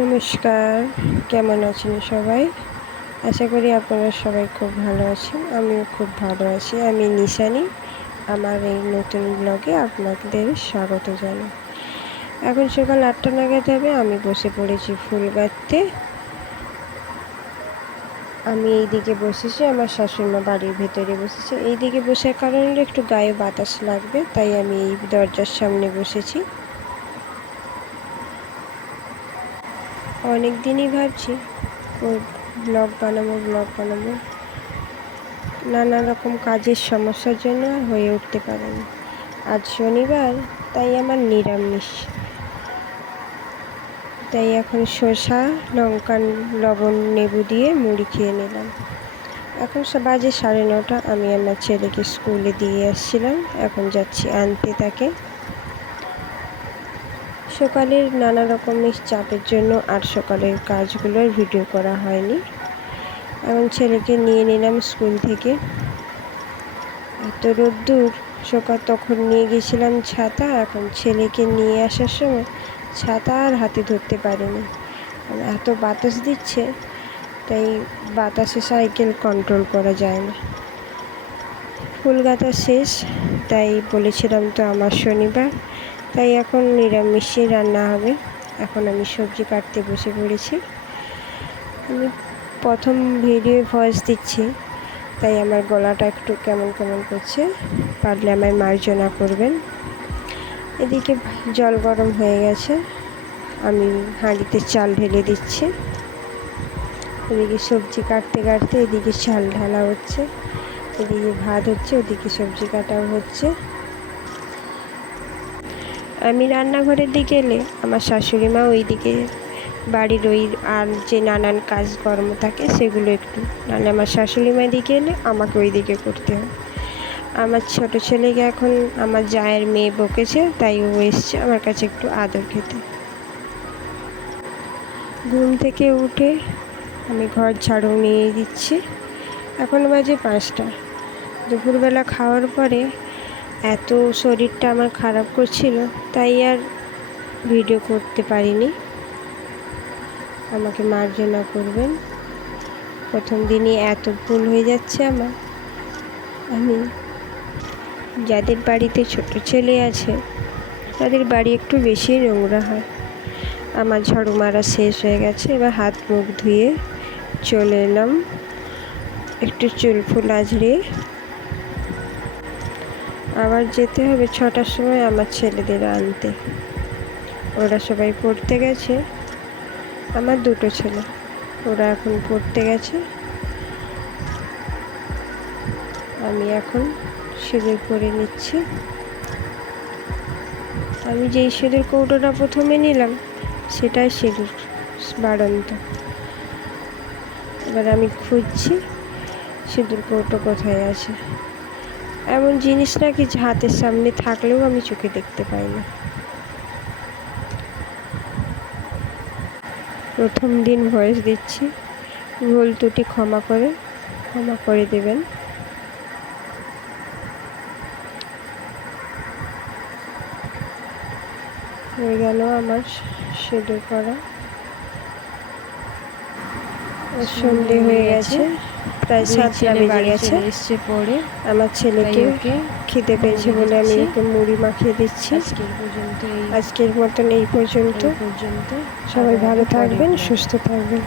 নমস্কার, কেমন আছেন সবাই? আশা করি আপনারা সবাই খুব ভালো আছেন। আমিও খুব ভালো আছি। আমি নিশানি। আমার এই নতুন ব্লগে আপনাদের স্বাগত জানাই। এখন সকাল 8টা নাগাদ হবে। আমি বসে পড়েছি ফুল গাঁথতে। আমি এইদিকে বসেছি, আমার শাশুড়িমা বাড়ির ভেতরে বসেছে। এইদিকে বসার কারণ হলো একটু গায়ে বাতাস লাগবে, তাই আমি এই দরজার সামনে বসেছি। অনেক দিনই ভাবছি ব্লগ বানাবো। নানা রকম কাজের সমস্যার জন্য হয়ে উঠতে পারেনি। আজ শনিবার, তাই আমার নিরামিষ। তাই এখন শসা, লঙ্কা, লবণ, লেবু দিয়ে মুড়ি খেয়ে নিলাম। এখন বাজে 9:30। আমি আমার ছেলেকে স্কুলে দিয়ে আসছিলাম, এখন যাচ্ছি আনতে তাকে। সকালের নানা রকমের চাপের জন্য আর সকালের কাজগুলোর ভিডিও করা হয়নি। এখন ছেলেকে নিয়ে নিলাম স্কুল থেকে। এত রোদ্দুর, সকাল তখন নিয়ে গেছিলাম ছাতা। এখন ছেলেকে নিয়ে আসার সময় ছাতা আর হাতে ধরতে পারিনি, এত বাতাস দিচ্ছে, তাই বাতাসে সাইকেল কন্ট্রোল করা যায় না। ফুল গাঁথা শেষ, তাই বলেছিলাম তো আমার শনিবার, তাই এখন নিরামিষই রান্না হবে। এখন আমি সবজি কাটতে বসে পড়েছি। আমি প্রথম ভিডিও ভয়েস দিচ্ছি, তাই আমার গলাটা একটু কেমন করছে, পারলে আমায় মার্জনা করবেন। এদিকে জল গরম হয়ে গেছে, আমি হাঁড়িতে চাল ঢেলে দিচ্ছি। এদিকে সবজি কাটতে এদিকে চাল ঢালা হচ্ছে, এদিকে ভাত হচ্ছে, ওদিকে সবজি কাটাও হচ্ছে। আমি রান্নাঘরের দিকে এলে আমার শাশুড়ি মা ওইদিকে বাড়ির আর যে নানান কাজকর্ম থাকে সেগুলো একটু, নাহলে আমার শাশুড়ি মা দিকে এলে আমাকে ওই দিকে করতে হয়। আমার ছোট ছেলেকে এখন আমার জায়ের মেয়ে বকেছে, তাই ও এসছে আমার কাছে একটু আদর খেতে। ঘুম থেকে উঠে আমি ঘর ঝাড়ু নিয়ে দিচ্ছি। এখন বাজে 5টা। দুপুরবেলা খাওয়ার পরে এত শরীরটা আমার খারাপ করছিল, তাই আর ভিডিও করতে পারিনি। আমাকে মার্জনা করবেন। প্রথম দিনই এত ভুল হয়ে যাচ্ছে আমার। আমি যাদের বাড়িতে ছোট ছেলে আছে তাদের বাড়ি একটু বেশি নোংরা হয়। আমার ঝাড়ু মারা শেষ হয়ে গেছে, এবার হাত মুখ ধুয়ে চলে এলাম একটু চুল ফুল আঁচড়ে। আবার যেতে হবে 6টার সময় আমার ছেলেদের আনতে। ওরা সবাই পড়তে গেছে। আমার 2টো ছেলে, ওরা এখন পড়তে গেছে। আমি এখন সিঁদুর পরে নিচ্ছি। আমি যেই সিঁদুর কৌটোটা প্রথমে নিলাম সেটাই সিঁদুর বাড়ন্ত। এবার আমি খুঁজছি সিঁদুর কৌটো কোথায় আছে। এমন জিনিস নাকি হাতের সামনে থাকলেও আমি চোখে দেখতে পাই না। প্রথম দিন ভয়েস দিচ্ছি, ভুল ত্রুটি ক্ষমা করে দেবেন। হয়ে গেল আমার সিঁদুর করা। সন্ধে হয়ে গেছে, প্রায় 7টা বেজে গেছে। এসছে পড়ে, আমার ছেলেকে খিদে পেয়েছে বলে আমি ওকে মুড়ি মাখিয়ে দিচ্ছি। আজকের মতন এই পর্যন্ত। সবাই ভালো থাকবেন, সুস্থ থাকবেন।